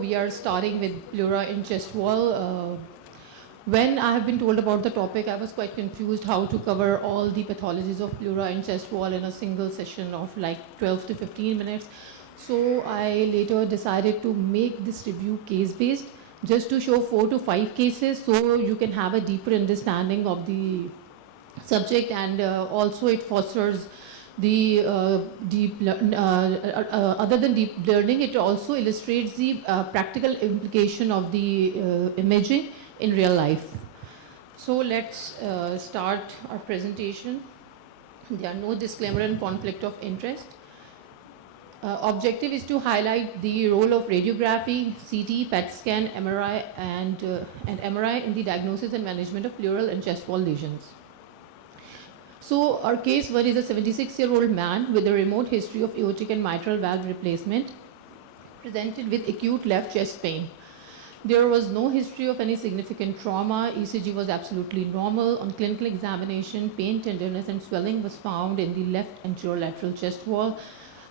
we are starting with pleura in chest wall. When I have been told about the topic, I was quite confused how to cover all the pathologies of pleura in chest wall in a single session of like 12 to 15 minutes. So I later decided to make this review case-based, just to show 4 to 5 cases so you can have a deeper understanding of the subject, and also it fosters the other than deep learning, it also illustrates the practical implication of the imaging in real life. So let's start our presentation. There are no disclaimer and conflict of interest. Objective is to highlight the role of radiography, CT, PET scan, MRI, and MRI in the diagnosis and management of pleural and chest wall lesions. So our case one is a 76-year-old man with a remote history of aortic and mitral valve replacement, presented with acute left chest pain. There was no history of any significant trauma. ECG was absolutely normal. On clinical examination, pain, tenderness, and swelling was found in the left anterolateral chest wall.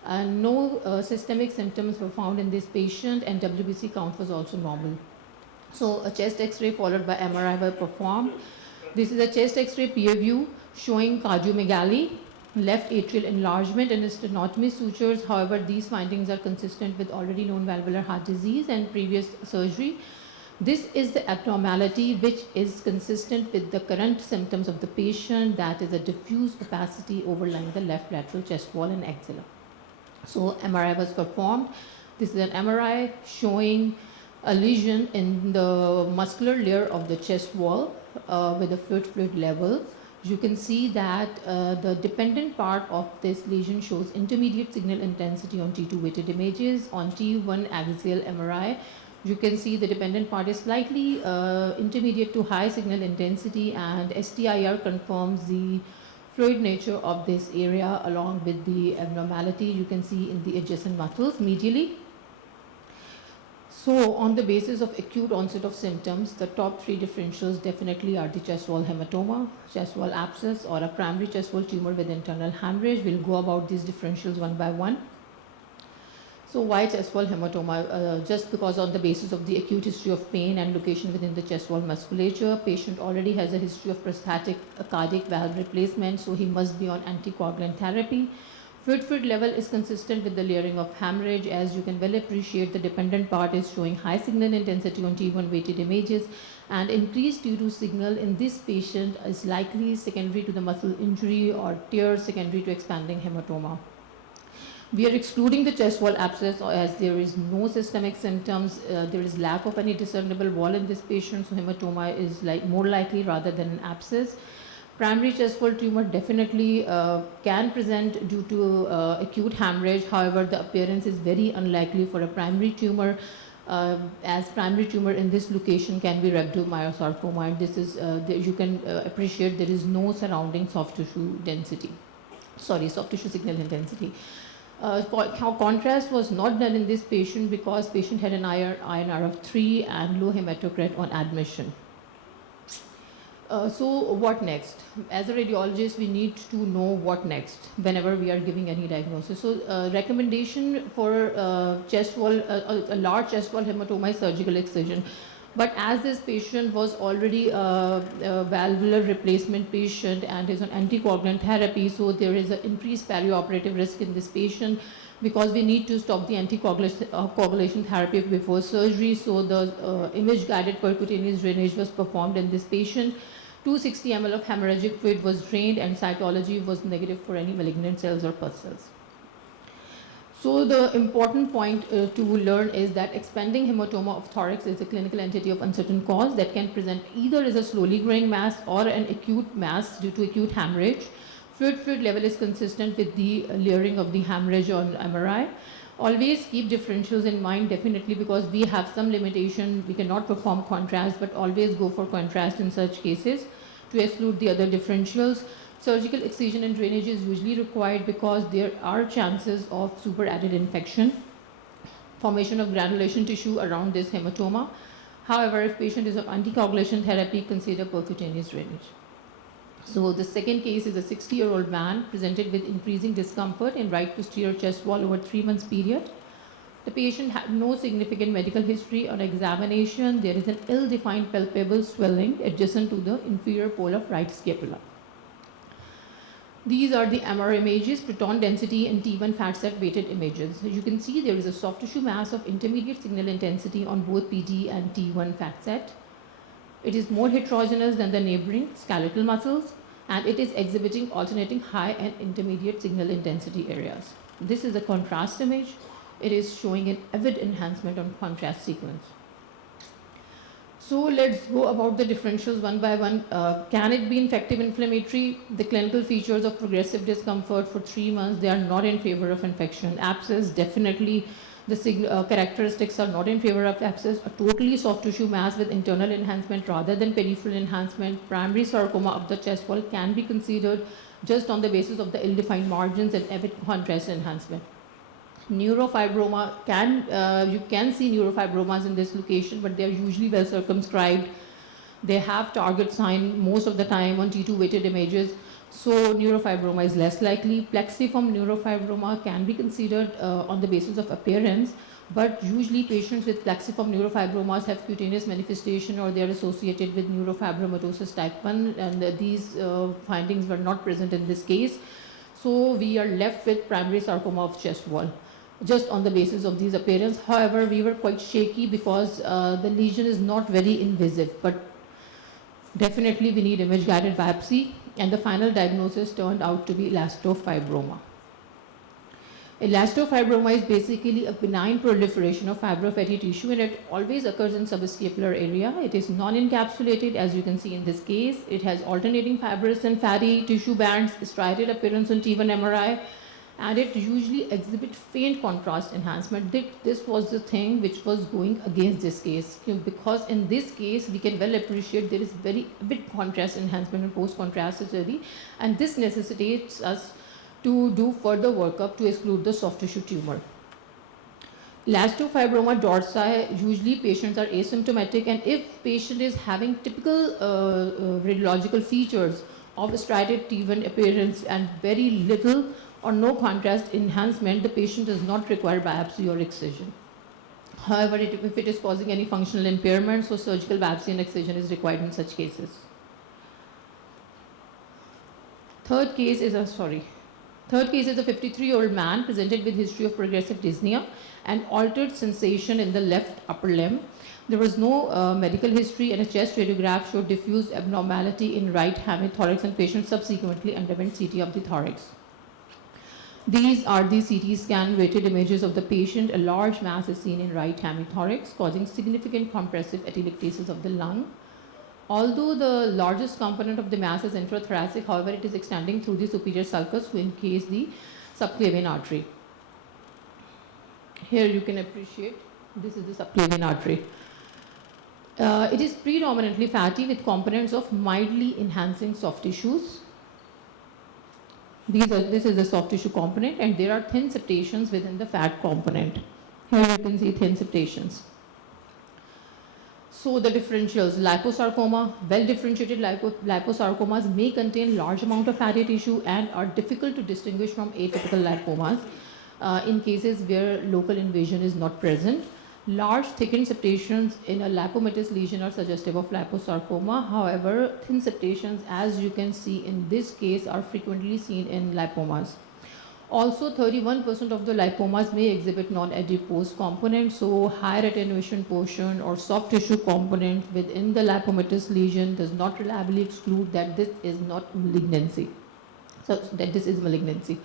No systemic symptoms were found in this patient, and WBC count was also normal. So a chest X-ray followed by MRI were performed. This is a chest X-ray peer view showing cardiomegaly, left atrial enlargement, and sternotomy sutures. However, these findings are consistent with already known valvular heart disease and previous surgery. This is the abnormality which is consistent with the current symptoms of the patient, that is a diffuse opacity overlying the left lateral chest wall and axilla. So MRI was performed. This is an MRI showing a lesion in the muscular layer of the chest wall with a fluid level. You can see that the dependent part of this lesion shows intermediate signal intensity on T2 weighted images. On T1 axial MRI, you can see the dependent part is slightly intermediate to high signal intensity, and STIR confirms the fluid nature of this area along with the abnormality you can see in the adjacent muscles medially. So on the basis of acute onset of symptoms, the top 3 differentials definitely are the chest wall hematoma, chest wall abscess, or a primary chest wall tumor with internal hemorrhage. We'll go about these differentials one by one. So why chest wall hematoma? Just because on the basis of the acute history of pain and location within the chest wall musculature, patient already has a history of prostatic cardiac valve replacement, so he must be on anticoagulant therapy. Fluid level is consistent with the layering of hemorrhage. As you can well appreciate, the dependent part is showing high signal intensity on T1 weighted images, and increased T2 signal in this patient is likely secondary to the muscle injury or tear secondary to expanding hematoma. We are excluding the chest wall abscess as there is no systemic symptoms. There is lack of any discernible wall in this patient, so hematoma is more likely rather than an abscess. Primary chest wall tumor definitely can present due to acute hemorrhage. However, the appearance is very unlikely for a primary tumor, as primary tumor in this location can be rhabdomyosarcoma, and this is you can appreciate there is no surrounding soft tissue signal intensity. Contrast was not done in this patient because patient had an INR of 3 and low hematocrit on admission. So what next? As a radiologist, we need to know what next whenever we are giving any diagnosis. So recommendation for chest wall, a large chest wall hematoma is surgical excision. But as this patient was already a valvular replacement patient and is on anticoagulant therapy, so there is an increased perioperative risk in this patient because we need to stop the anticoagulation therapy before surgery. So the image-guided percutaneous drainage was performed in this patient. 260 ml of hemorrhagic fluid was drained, and cytology was negative for any malignant cells or pus cells. So the important point to learn is that expanding hematoma of thorax is a clinical entity of uncertain cause that can present either as a slowly growing mass or an acute mass due to acute hemorrhage. Fluid level is consistent with the layering of the hemorrhage on MRI. Always keep differentials in mind, definitely, because we have some limitation. We cannot perform contrast, but always go for contrast in such cases to exclude the other differentials. Surgical excision and drainage is usually required because there are chances of superadded infection, formation of granulation tissue around this hematoma. However, if patient is on anticoagulation therapy, consider percutaneous drainage. So the second case is a 60-year-old man presented with increasing discomfort in right posterior chest wall over 3 months period. The patient had no significant medical history. On examination, there is an ill-defined palpable swelling adjacent to the inferior pole of right scapula. These are the MR images, proton density and T1 fat set weighted images. As you can see, there is a soft tissue mass of intermediate signal intensity on both PT and T1 fat set. It is more heterogeneous than the neighboring skeletal muscles, and it is exhibiting alternating high and intermediate signal intensity areas. This is a contrast image. It is showing an avid enhancement on contrast sequence. So let's go about the differentials one by one. Can it be infective inflammatory? The clinical features of progressive discomfort for 3 months, they are not in favor of infection. Abscess, definitely the characteristics are not in favor of abscess. A totally soft tissue mass with internal enhancement rather than peripheral enhancement. Primary sarcoma of the chest wall can be considered just on the basis of the ill-defined margins and avid contrast enhancement. Neurofibroma you can see neurofibromas in this location, but they are usually well circumscribed. They have target sign most of the time on T2 weighted images, so neurofibroma is less likely. Plexiform neurofibroma can be considered on the basis of appearance, but usually patients with plexiform neurofibromas have cutaneous manifestation or they are associated with neurofibromatosis type 1, and these findings were not present in this case. So we are left with primary sarcoma of chest wall, just on the basis of these appearance. However, we were quite shaky because the lesion is not very invasive, but definitely we need image guided biopsy, and the final diagnosis turned out to be elastofibroma. Elastofibroma is basically a benign proliferation of fibrofatty tissue, and it always occurs in subscapular area. It is non-encapsulated, as you can see in this case. It has alternating fibrous and fatty tissue bands, striated appearance on T1 MRI, and it usually exhibits faint contrast enhancement. This was the thing which was going against this case, because in this case we can well appreciate there is very big contrast enhancement and post-contrast study, and this necessitates us to do further workup to exclude the soft tissue tumor. Elastofibroma dorsi, usually patients are asymptomatic, and if patient is having typical radiological features of striated T1 appearance and very little or no contrast enhancement, the patient does not require biopsy or excision. However, if it is causing any functional impairment, so surgical biopsy and excision is required in such cases. Third case is a 53-year-old man presented with history of progressive dyspnea and altered sensation in the left upper limb. There was no medical history, and a chest radiograph showed diffuse abnormality in right hemithorax, and patient subsequently underwent CT of the thorax. These are the CT scan weighted images of the patient. A large mass is seen in right hemithorax, causing significant compressive atelectasis of the lung. Although the largest component of the mass is intrathoracic, however, it is extending through the superior sulcus to encase the subclavian artery. Here you can appreciate, this is the subclavian artery. It is predominantly fatty with components of mildly enhancing soft tissues. This is the soft tissue component, and there are thin septations within the fat component. Here you can see thin septations. So the differentials, liposarcoma, well-differentiated liposarcomas may contain large amount of fatty tissue and are difficult to distinguish from atypical lipomas in cases where local invasion is not present. Large thickened septations in a lipomatous lesion are suggestive of liposarcoma. However, thin septations, as you can see in this case, are frequently seen in lipomas. Also, 31% of the lipomas may exhibit non-adipose component, so higher attenuation portion or soft tissue component within the lipomatous lesion does not reliably exclude that this is not malignancy. So that this is malignancy.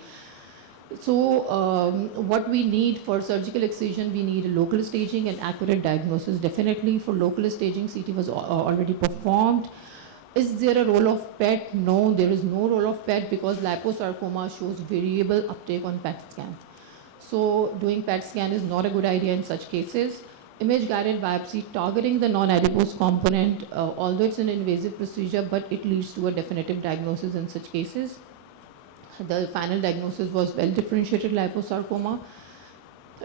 So what we need for surgical excision, we need local staging and accurate diagnosis. Definitely for local staging, CT was already performed. Is there a role of PET? No, there is no role of PET because liposarcoma shows variable uptake on PET scan. So doing PET scan is not a good idea in such cases. Image guided biopsy targeting the non-adipose component, although it's an invasive procedure, but it leads to a definitive diagnosis in such cases. The final diagnosis was well differentiated liposarcoma.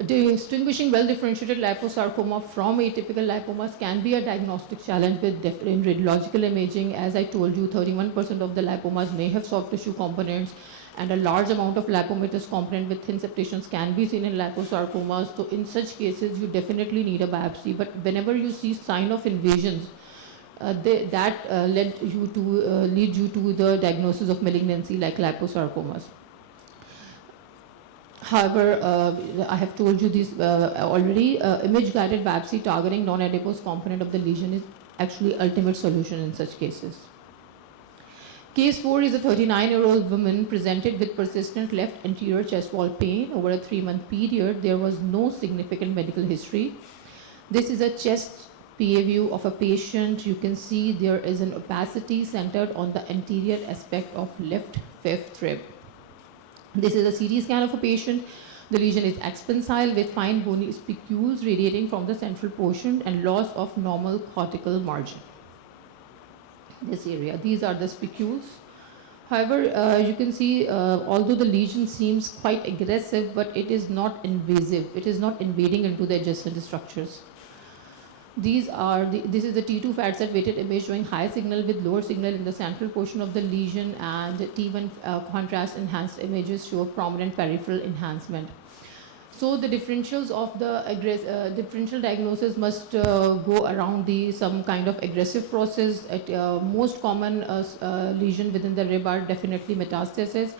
Distinguishing well-differentiated liposarcoma from atypical lipomas can be a diagnostic challenge with in radiological imaging. As I told you, 31% of the lipomas may have soft tissue components, and a large amount of lipomatous component with thin septations can be seen in liposarcomas. So in such cases, you definitely need a biopsy. But whenever you see sign of invasions, that lead you to the diagnosis of malignancy like liposarcomas. However, I have told you this already, image-guided biopsy targeting non-adipose component of the lesion is actually ultimate solution in such cases. Case 4 is a 39-year-old woman presented with persistent left anterior chest wall pain over a 3-month period. There was no significant medical history. This is a chest PA view of a patient. You can see there is an opacity centered on the anterior aspect of left fifth rib. This is a CT scan of a patient. The lesion is expansile with fine bony spicules radiating from the central portion and loss of normal cortical margin. This area, these are the spicules. However, you can see, although the lesion seems quite aggressive, but it is not invasive. It is not invading into the adjacent structures. This is the T2 fat set weighted image showing high signal with lower signal in the central portion of the lesion, and T1 contrast enhanced images show prominent peripheral enhancement. So the differentials of the differential diagnosis must go around some kind of aggressive process. Most common lesion within the rib are definitely metastasis,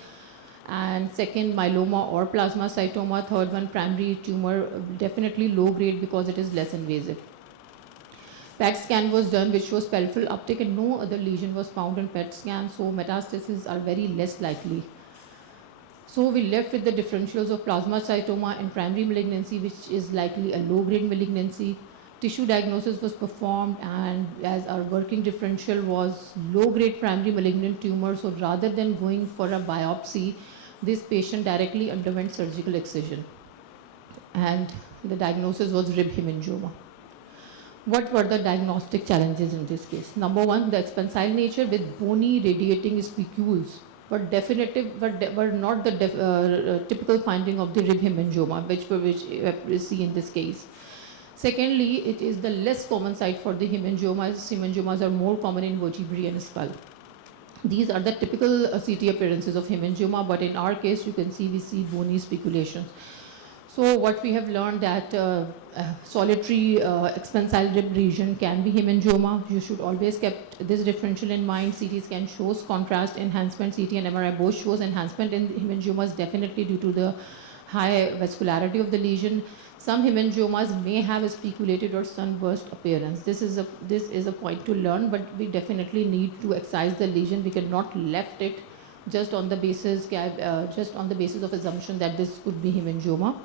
and second myeloma or plasmacytoma. Third one primary tumor, definitely low grade because it is less invasive. PET scan was done which shows peripheral uptake and no other lesion was found in PET scan, so metastases are very less likely. So we left with the differentials of plasmacytoma and primary malignancy, which is likely a low-grade malignancy. Tissue diagnosis was performed, and as our working differential was low-grade primary malignant tumor, so rather than going for a biopsy, this patient directly underwent surgical excision, and the diagnosis was rib hemangioma. What were the diagnostic challenges in this case? Number one, the expansile nature with bony radiating spicules were not the typical finding of the rib hemangioma, which we see in this case. Secondly, it is the less common site for the hemangiomas. Hemangiomas are more common in vertebrae and skull. These are the typical CT appearances of hemangioma, but in our case, you can see we see bony spiculations. So what we have learned that solitary expansile rib region can be hemangioma. You should always keep this differential in mind. CT scan shows contrast enhancement. CT and MRI both shows enhancement in hemangiomas, definitely due to the high vascularity of the lesion. Some hemangiomas may have a spiculated or sunburst appearance. This is a point to learn, but we definitely need to excise the lesion. We cannot left it just on the basis of assumption that this could be hemangioma.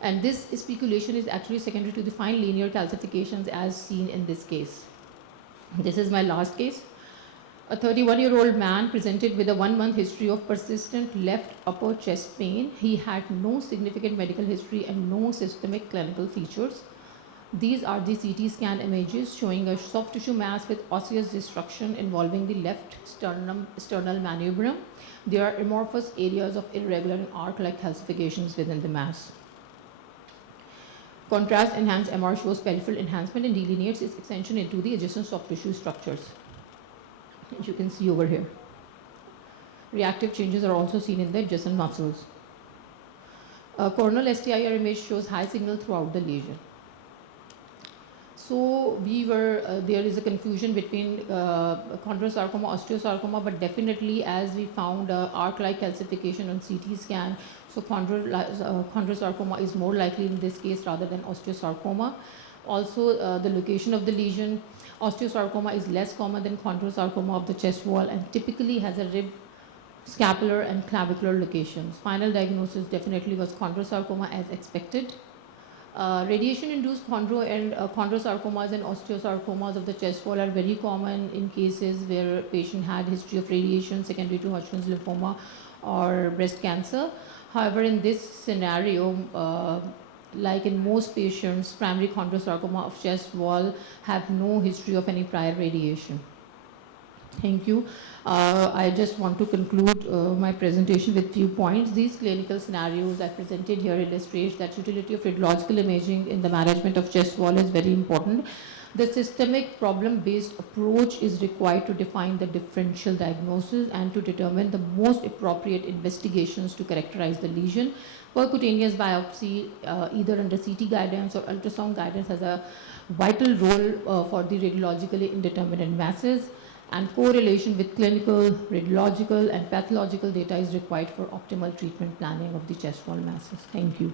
And this speculation is actually secondary to the fine linear calcifications as seen in this case. This is my last case. A 31-year-old man presented with a 1-month history of persistent left upper chest pain. He had no significant medical history and no systemic clinical features. These are the CT scan images showing a soft tissue mass with osseous destruction involving the left sternal manubrium. There are amorphous areas of irregular and arc-like calcifications within the mass. Contrast enhanced MR shows peripheral enhancement and delineates its extension into the adjacent soft tissue structures, as you can see over here. Reactive changes are also seen in the adjacent muscles. A coronal STIR image shows high signal throughout the lesion. So there is a confusion between chondrosarcoma, osteosarcoma, but definitely as we found arc-like calcification on CT scan, so chondrosarcoma is more likely in this case rather than osteosarcoma. Also, the location of the lesion, osteosarcoma is less common than chondrosarcoma of the chest wall and typically has a rib, scapular and clavicular locations. Final diagnosis definitely was chondrosarcoma as expected. Radiation-induced chondrosarcomas and osteosarcomas of the chest wall are very common in cases where a patient had history of radiation secondary to Hodgkin's lymphoma or breast cancer. However, in this scenario, like in most patients, primary chondrosarcoma of chest wall have no history of any prior radiation. Thank you. I just want to conclude my presentation with few points. These clinical scenarios I presented here illustrate that utility of radiological imaging in the management of chest wall is very important. The systemic problem-based approach is required to define the differential diagnosis and to determine the most appropriate investigations to characterize the lesion. Percutaneous biopsy, either under CT guidance or ultrasound guidance, has a vital role for the radiologically indeterminate masses, and correlation with clinical, radiological, and pathological data is required for optimal treatment planning of the chest wall masses. Thank you.